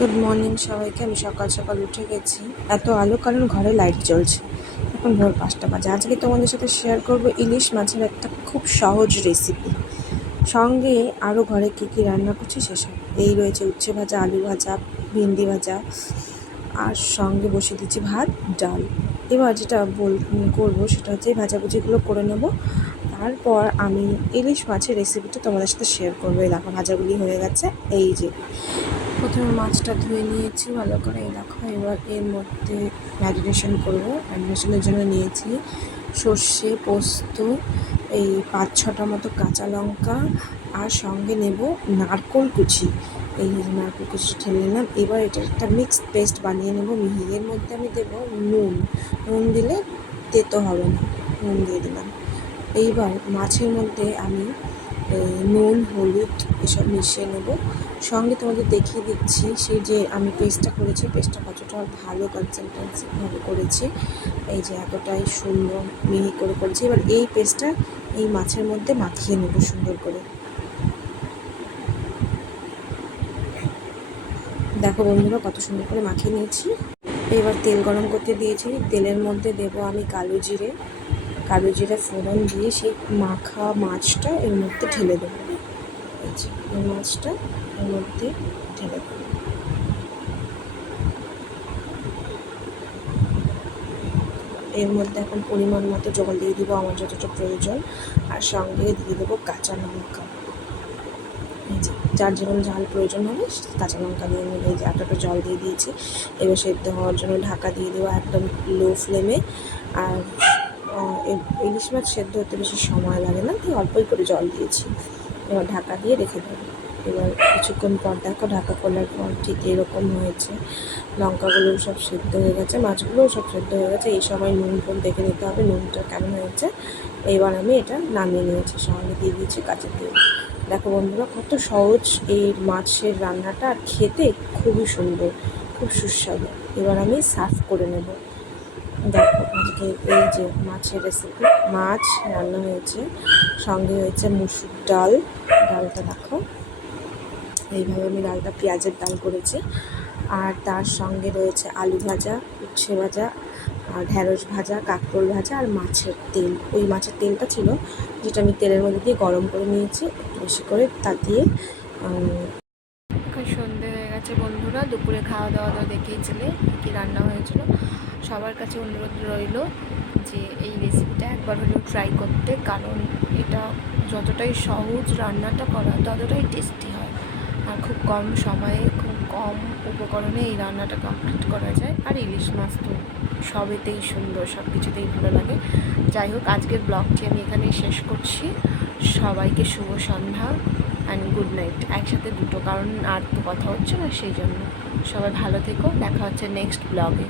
Good morning সবাইকে। আমি সকাল সকাল উঠে গেছি, এত আলো কারণ ঘরে লাইট জ্বলছে। এখন ভোর 5টা বাজে। আজকে তোমাদের সাথে শেয়ার করব ইলিশ মাছের একটা খুব সহজ রেসিপি, সঙ্গে আরও ঘরে কী কী রান্না করছি সেসব। এই রয়েছে উচ্ছে ভাজা, আলু ভাজা, ভেন্ডি ভাজা, আর সঙ্গে বসিয়ে দিচ্ছি ভাত, ডাল। এবার যেটা করবো সেটা হচ্ছে এই ভাজাভুজিগুলো করে নেব। তারপর আমি ইলিশ মাছের রেসিপিটা তোমাদের সাথে শেয়ার করবো। এই দেখো ভাজাগুলি হয়ে গেছে। এই যে প্রথমে মাছটা ধুয়ে নিয়েছি ভালো করে, এই দেখো। এবার এর মধ্যে ম্যারিনেশন করবো। ম্যারিনেশনের জন্য নিয়েছি সর্ষে, পোস্ত, এই 5-6টা মতো কাঁচা লঙ্কা, আর সঙ্গে নেব নারকোল কুচি। এই নারকোল কুচি ঠেলে নিলাম। এবার এটা একটা মিক্সড পেস্ট বানিয়ে নেব মিহি। এর মধ্যে আমি দেবো নুন দিলে তেতো হবে না, নুন দিয়ে দিলাম। এইবার মাছের মধ্যে আমি নুন, হলুদ এসব মিশিয়ে নেব। সঙ্গে তোমাদের দেখিয়ে দিচ্ছি সেই যে আমি পেস্টটা করেছি, পেস্টটা কতটা ভালো কনসিস্টেন্সিভাবে করেছি। এই যে এতটাই সুন্দর মিহি করে করেছি। এবার এই পেস্টটা এই মাছের মধ্যে মাখিয়ে নেব সুন্দর করে। দেখো বন্ধুরা কত সুন্দর করে মাখিয়ে নিয়েছি। এবার তেল গরম করতে দিয়েছি। তেলের মধ্যে দেব আমি কালো জিরে ফোড়ন দিয়ে সেই মাখা মাছটা এর মধ্যে ঢেলে দেবো। এই মাছটা এর মধ্যে ঢেলে দেবো। এর মধ্যে এখন পরিমাণ মতো জল দিয়ে দেবো আমার যতটা প্রয়োজন, আর সঙ্গে দিয়ে দেবো কাঁচা লঙ্কা। এই যে যার যেমন ঝাল প্রয়োজন হবে কাঁচা লঙ্কা দিয়ে নেবে। এই যে এতটা জল দিয়ে দিয়েছি। এবার সেদ্ধ হওয়ার জন্য ঢাকা দিয়ে দেবো একদম লো ফ্লেমে। আর ইলিশ মাছ সেদ্ধ হতে বেশি সময় লাগে না, তাই অল্পই করে জল দিয়েছি। এবার ঢাকা দিয়ে রেখে দেবো। এবার কিছুক্ষণ পর দেখো ঢাকা খোলার পর ঠিক এরকম হয়েছে। লঙ্কাগুলো সব সেদ্ধ হয়ে গেছে, মাছগুলোও সব সেদ্ধ হয়ে গেছে। এই সময় নুন দেখে নিতে হবে নুনটা কেমন হয়েছে। এবার আমি এটা নামিয়ে নিয়েছি, সঙ্গে দিয়ে দিয়েছি কাঁচা তেল। দেখো বন্ধুরা কত সহজ এই মাছের রান্নাটা, আর খেতে খুবই সুন্দর, খুব সুস্বাদু। এবার আমি সার্ভ করে নেব। দেখো আজকে এই যে মাছের রেসিপি, মাছ রান্না হয়েছে, সঙ্গে হয়েছে মুসুর ডালটা দেখো। এইভাবে আমি ডালটা পেঁয়াজের ডাল করেছি। আর তার সঙ্গে রয়েছে আলু ভাজা, উচ্ছে ভাজা, আর ঢ্যাঁড়স ভাজা, কাঁকরোল ভাজা, আর মাছের তেল। ওই মাছের তেলটা ছিল যেটা আমি তেলের মধ্যে দিয়ে গরম করে নিয়েছি একটু বেশি করে, তা দিয়ে। এখন সন্ধে হয়ে গেছে বন্ধুরা, দুপুরে খাওয়া দাওয়া তো দেখেইছিলে কী রান্না হয়েছিল। সবার কাছে অনুরোধ রইল যে এই রেসিপিটা একবার হলেও ট্রাই করতে, কারণ এটা যতটাই সহজ রান্নাটা করা ততটাই টেস্টি হয়। আর খুব কম সময়ে খুব কম উপকরণে এই রান্নাটা কমপ্লিট করা যায়। আর ইলিশ মাছ তো সবেতেই সুন্দর, সব কিছুতেই ভালো লাগে। যাই হোক, আজকের ব্লগটি আমি এখানেই শেষ করছি। সবাইকে শুভ সন্ধ্যা অ্যান্ড গুড নাইট। একসাথে দুটো, কারণ আর তো কথা হচ্ছে না, সেই জন্য। সবাই ভালো থেকো, দেখা হচ্ছে নেক্সট ব্লগে।